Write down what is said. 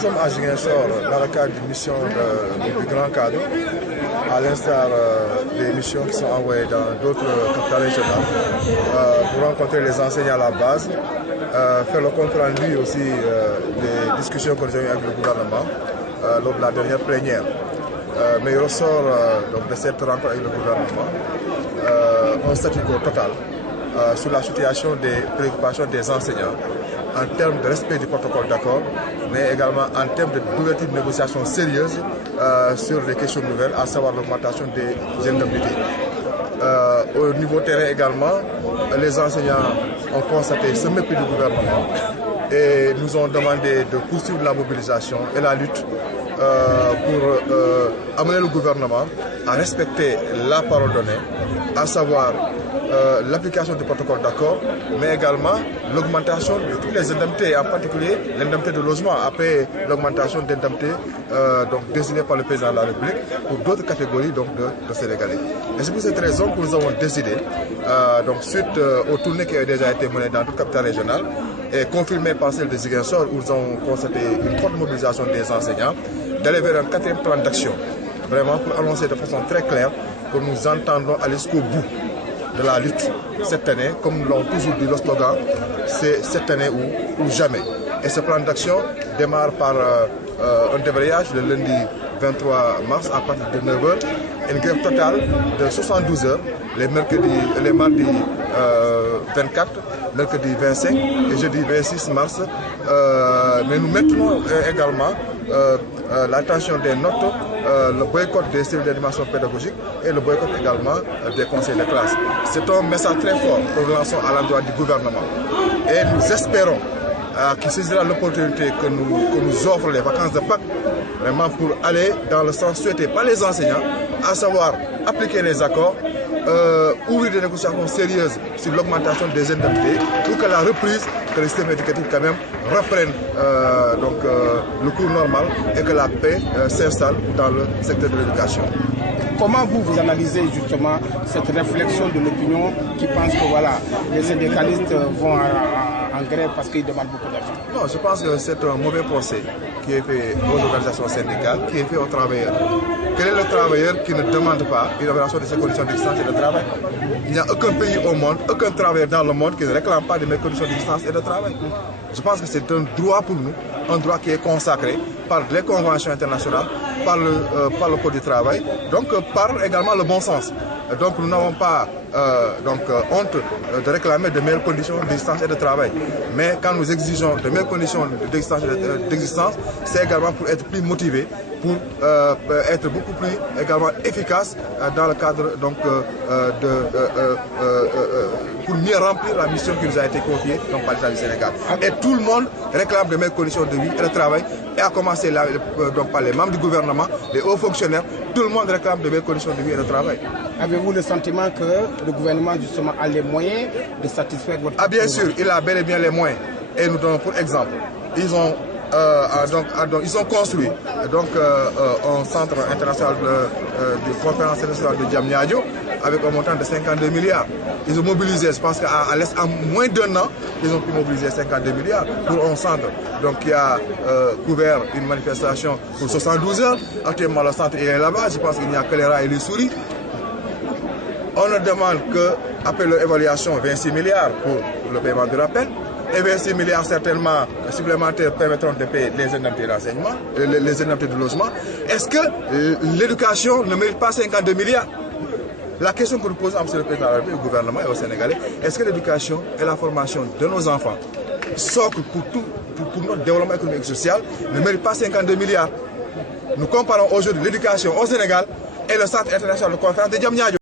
sommes à Ziguinchor dans le cadre d'une mission du grand cadre, à l'instar des missions qui sont envoyées dans d'autres capitales régionales, pour rencontrer les enseignants à la base, faire le compte rendu aussi des discussions que nous avons eues avec le gouvernement lors de la dernière plénière. Mais il ressort donc, de cette rencontre avec le gouvernement un statu quo total sur la situation des préoccupations des enseignants en termes de respect du protocole d'accord, mais également en termes d'ouverture de négociations sérieuses sur les questions nouvelles, à savoir l'augmentation des indemnités. Au niveau terrain également, les enseignants ont constaté ce mépris du gouvernement et nous ont demandé de poursuivre la mobilisation et la lutte pour amener le gouvernement à respecter la parole donnée, à savoir l'application du protocole d'accord, mais également l'augmentation de toutes les indemnités, en particulier l'indemnité de logement, après l'augmentation d'indemnités décidée par le président de la République pour d'autres catégories de Sénégalais. Et c'est pour cette raison que nous avons décidé, suite aux tournées qui ont déjà été menées dans toute capitale régionale et confirmées par celle de Ziguinchor, où nous avons constaté une forte mobilisation des enseignants, d'aller vers un quatrième plan d'action, vraiment pour annoncer de façon très claire que nous entendons aller jusqu'au bout de la lutte cette année, comme nous l'avons toujours dit, le slogan, c'est cette année ou jamais. Et ce plan d'action démarre par un débrayage le lundi 23 mars à partir de 9h, une grève totale de 72 heures, les mardis 24, mercredi 25 et jeudi 26 mars. Mais nous maintenons également l'attention des notes, le boycott des cellules d'animation pédagogique et le boycott également des conseils de classe. C'est un message très fort que nous lançons à l'endroit du gouvernement et nous espérons qu'il saisira l'opportunité que nous offrent les vacances de Pâques, vraiment pour aller dans le sens souhaité par les enseignants, à savoir appliquer les accords, ouvrir des négociations sérieuses sur l'augmentation des indemnités pour que la reprise, que le système éducatif quand même reprenne le cours normal et que la paix s'installe dans le secteur de l'éducation. Comment vous analysez justement cette réflexion de l'opinion qui pense que voilà, les syndicalistes vont en grève parce qu'ils demandent beaucoup d'argent? Non, je pense que c'est un mauvais procès qui est fait aux organisations syndicales, qui est fait aux travailleurs. Quel est le travailleur qui ne demande pas une amélioration de ses conditions d'existence et de travail? Il n'y a aucun pays au monde, aucun travailleur dans le monde qui ne réclame pas de mes conditions d'existence et de travail. Je pense que c'est un droit pour nous, un droit qui est consacré par les conventions internationales, par le Code du travail, donc par également le bon sens. Donc nous n'avons pas honte de réclamer de meilleures conditions d'existence et de travail. Mais quand nous exigeons de meilleures conditions d'existence, c'est également pour être plus motivés, pour être beaucoup plus également efficace dans le cadre pour mieux remplir la mission qui nous a été confiée par l'État du Sénégal. Et tout le monde réclame de meilleures conditions de vie et de travail, et à commencer par les membres du gouvernement, les hauts fonctionnaires, tout le monde réclame de meilleures conditions de vie et de travail. Avez-vous le sentiment que le gouvernement justement a les moyens de satisfaire votre... Ah bien sûr, il a bel et bien les moyens. Et nous donnons pour exemple, ils ont construit un centre international de conférence internationale de Diamniadio avec un montant de 52 milliards. Ils ont mobilisé, je pense qu'en moins d'un an, ils ont pu mobiliser 52 milliards pour un centre qui a couvert une manifestation pour 72 heures. Actuellement, le centre est là-bas. Je pense qu'il n'y a que les rats et les souris. On ne demande qu'après l'évaluation, 26 milliards pour le paiement de rappel. Et 26 milliards certainement supplémentaires permettront de payer les indemnités d'enseignement, les indemnités de logement. Est-ce que l'éducation ne mérite pas 52 milliards? La question que nous posons à M. le Président de la République, au gouvernement et aux Sénégalais, est-ce que l'éducation et la formation de nos enfants, socle pour notre développement économique et social, ne méritent pas 52 milliards? Nous comparons aujourd'hui l'éducation au Sénégal et le centre international de conférence de Diamniadio.